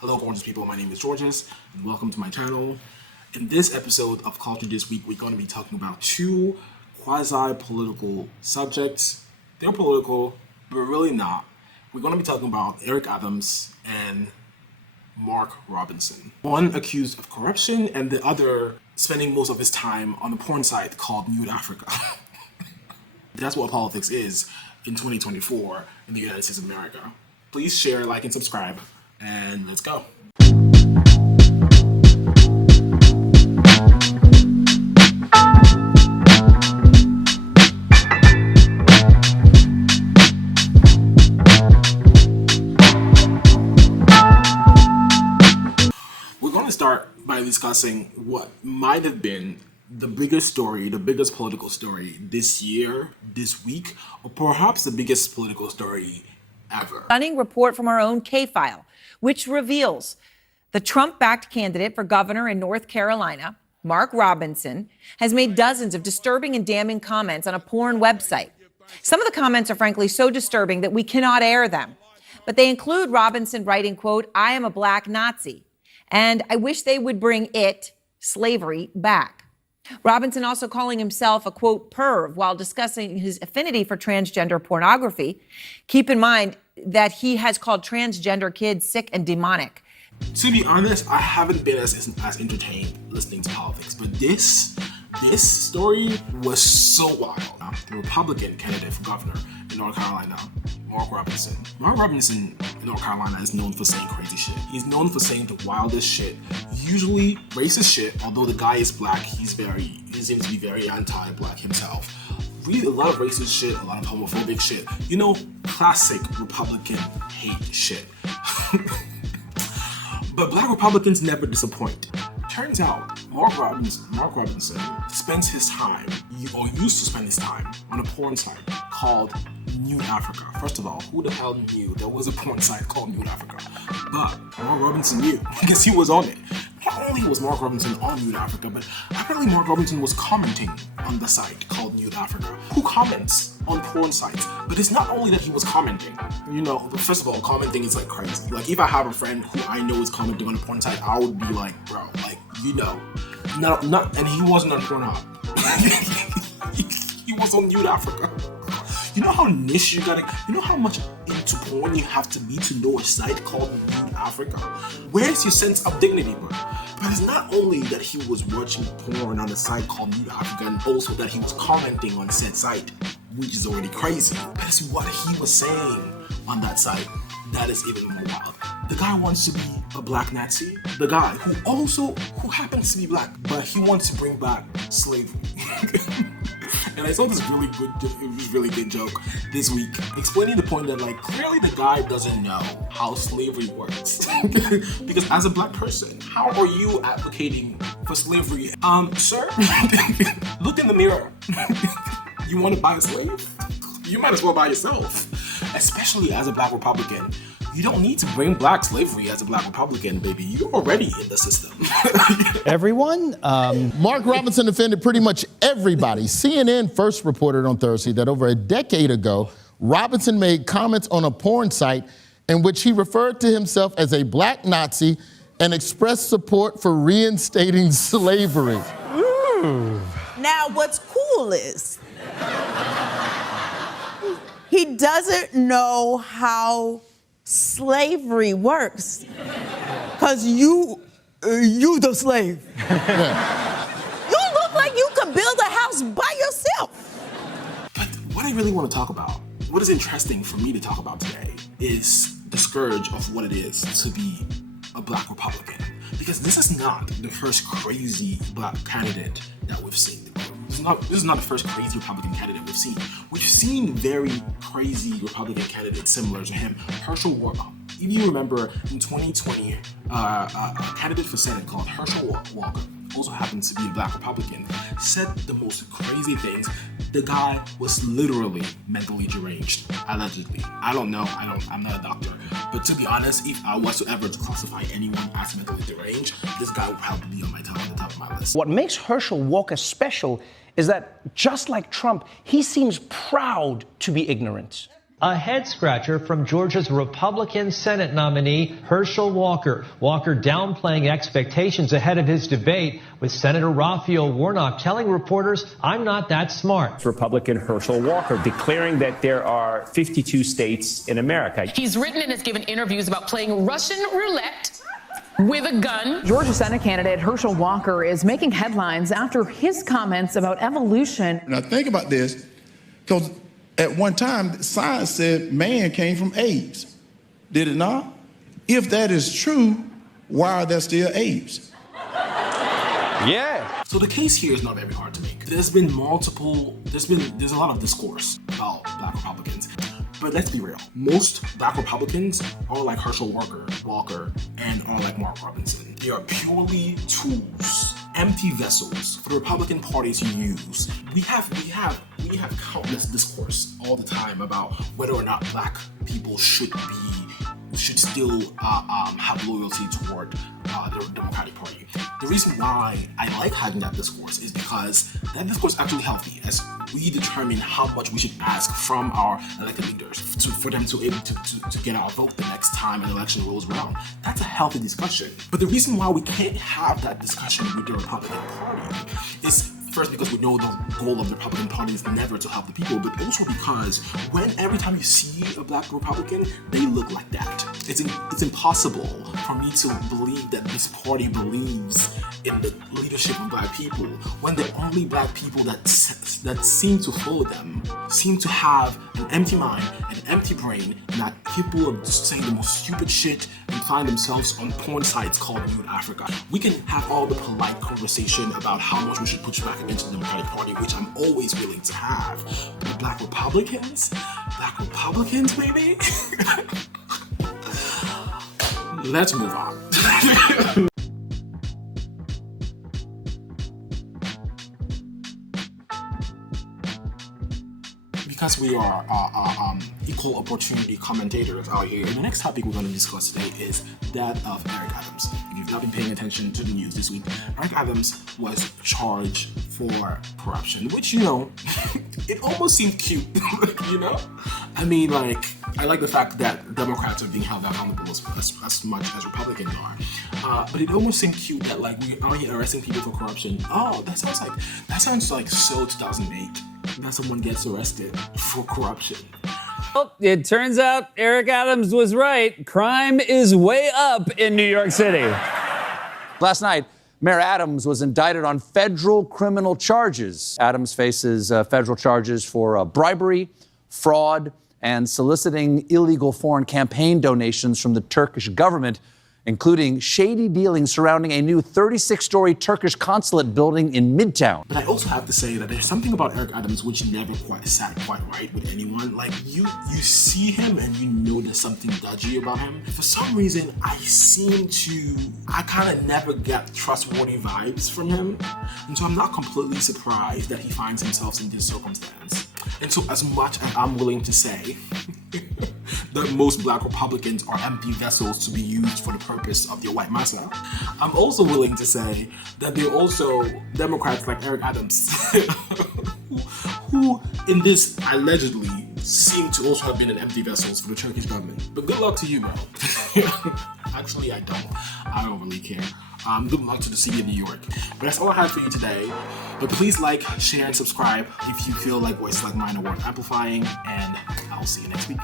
Hello gorgeous people, my name is Georges and welcome to my channel. In this episode of Culture This Week, we're going to be talking about two quasi-political subjects. They're political, but really not. We're going to be talking about Eric Adams and Mark Robinson. One accused of corruption and the other spending most of his time on a porn site called Nude Africa. That's what politics is in 2024 in the United States of America. Please share, like, and subscribe. And let's go. We're going to start by discussing what might have been the biggest story, the biggest political story this year, this week, or perhaps the biggest political story ever. Stunning report from our own K-File, which reveals the Trump-backed candidate for governor in North Carolina, Mark Robinson, has made dozens of disturbing and damning comments on a porn website. Some of the comments are frankly so disturbing that we cannot air them. But they include Robinson writing, quote, "I am a black Nazi, and I wish they would bring it, slavery, back." Robinson also calling himself a, quote, perv while discussing his affinity for transgender pornography. Keep in mind that he has called transgender kids sick and demonic. To be honest, I haven't been as entertained listening to politics, but this story was so wild. The Republican candidate for governor in North Carolina, Mark Robinson. Mark Robinson in North Carolina is known for saying crazy shit. He's known for saying the wildest shit, usually racist shit. Although the guy is black, he seems to be very anti-black himself. Really, a lot of racist shit, a lot of homophobic shit. You know, classic Republican hate shit. But black Republicans never disappoint. Turns out, Mark Robinson spends his time, or used to spend his time, on a porn site called Nude Africa. First of all, who the hell knew there was a porn site called Nude Africa? But Mark Robinson knew, because he was on it. Not only was Mark Robinson on Nude Africa, but apparently Mark Robinson was commenting on the site called Nude Africa. Who comments on porn sites? But it's not only that he was commenting. You know, first of all, commenting is like crazy. Like, if I have a friend who I know is commenting on a porn site, I would be like, bro, like, you know, and he wasn't on Pornhub. He was on Nude Africa. You know how niche you know how much into porn you have to be to know a site called Nude Africa? Where's your sense of dignity, bro? But it's not only that he was watching porn on a site called Nude Africa, and also that he was commenting on said site, which is already crazy. But it's what he was saying on that site that is even more wild. The guy wants to be a black Nazi. The guy who happens to be black, but he wants to bring back slavery. And I saw this really good joke this week explaining the point that, like, clearly the guy doesn't know how slavery works. Because as a black person, how are you advocating for slavery? Sir, look in the mirror. You want to buy a slave? You might as well buy yourself. Especially as a black Republican. You don't need to bring black slavery as a black Republican, baby. You're already in the system. Everyone? Mark Robinson offended pretty much everybody. CNN first reported on Thursday that over a decade ago, Robinson made comments on a porn site in which he referred to himself as a black Nazi and expressed support for reinstating slavery. Ooh. Now, what's cool is he doesn't know how slavery works, because you the slave. You look like you could build a house by yourself. But what I really want to talk about, what is interesting for me to talk about today, is the scourge of what it is to be a black Republican. Because this is not the first crazy black candidate that we've seen. This is not the first crazy Republican candidate we've seen. We've seen very crazy Republican candidates similar to him. Herschel Walker. If you remember, in 2020, a candidate for Senate called Herschel Walker, also happens to be a black Republican, said the most crazy things. The guy was literally mentally deranged, allegedly. I don't know, I'm not a doctor. But to be honest, if I was to ever classify anyone as mentally deranged, this guy would probably be on the top of my list. What makes Herschel Walker special is that, just like Trump, he seems proud to be ignorant. A head-scratcher from Georgia's Republican Senate nominee, Herschel Walker. Walker downplaying expectations ahead of his debate with Senator Raphael Warnock, telling reporters, "I'm not that smart." Republican Herschel Walker declaring that there are 52 states in America. He's written and has given interviews about playing Russian roulette with a gun. Georgia Senate candidate Herschel Walker is making headlines after his comments about evolution. Now think about this, because at one time, science said man came from apes. Did it not? If that is true, why are there still apes? Yeah. So the case here is not very hard to make. There's a lot of discourse about black Republicans. But let's be real. Most black Republicans are like Herschel Walker, and are like Mark Robinson. They are purely tools, empty vessels for the Republican Party to use. We have countless discourse all the time about whether or not black people should still have loyalty toward the Democratic Party. The reason why I like having that discourse is because that discourse is actually healthy as we determine how much we should ask from our elected leaders for them to be able to get our vote the next time an election rolls around. That's a healthy discussion. But the reason why we can't have that discussion with the Republican Party is first because we know the goal of the Republican Party is never to help the people, but also because every time you see a black Republican, they look like that. It's impossible for me to believe that this party believes in the leadership of black people when the only black people that seem to follow them seem to have an empty mind, an empty brain, and that people are just saying the most stupid shit and find themselves on porn sites called Nude Africa. We can have all the polite conversation about how much we should push back against the Democratic Party, which I'm always willing to have. But black Republicans, maybe? Let's move on. Because we are equal opportunity commentators out here, the next topic we're going to discuss today is that of Eric Adams. If you've not been paying attention to the news this week, Eric Adams was charged for corruption, which, it almost seemed cute, I mean, I like the fact that Democrats are being held accountable as much as Republicans are. But it almost seemed cute that, we are here arresting people for corruption. Oh, that sounds like so 2008. That someone gets arrested for corruption. Well, it turns out Eric Adams was right. Crime is way up in New York City. Last night, Mayor Adams was indicted on federal criminal charges. Adams faces federal charges for bribery, fraud, and soliciting illegal foreign campaign donations from the Turkish government, including shady dealings surrounding a new 36-story Turkish consulate building in Midtown. But I also have to say that there's something about Eric Adams which never quite sat quite right with anyone. You see him and you know there's something dodgy about him. For some reason, I kind of never get trustworthy vibes from him. And so I'm not completely surprised that he finds himself in this circumstance. And so as much as I'm willing to say that most black Republicans are empty vessels to be used for the purpose of their white massa, I'm also willing to say that they're also Democrats like Eric Adams who in this allegedly seem to also have been an empty vessels for the Turkish government. But good luck to you, bro. Actually, I don't really care. Good luck to the city of New York. But that's all I have for you today. But please like, share, and subscribe if you feel like voices like mine are worth amplifying. And I'll see you next week.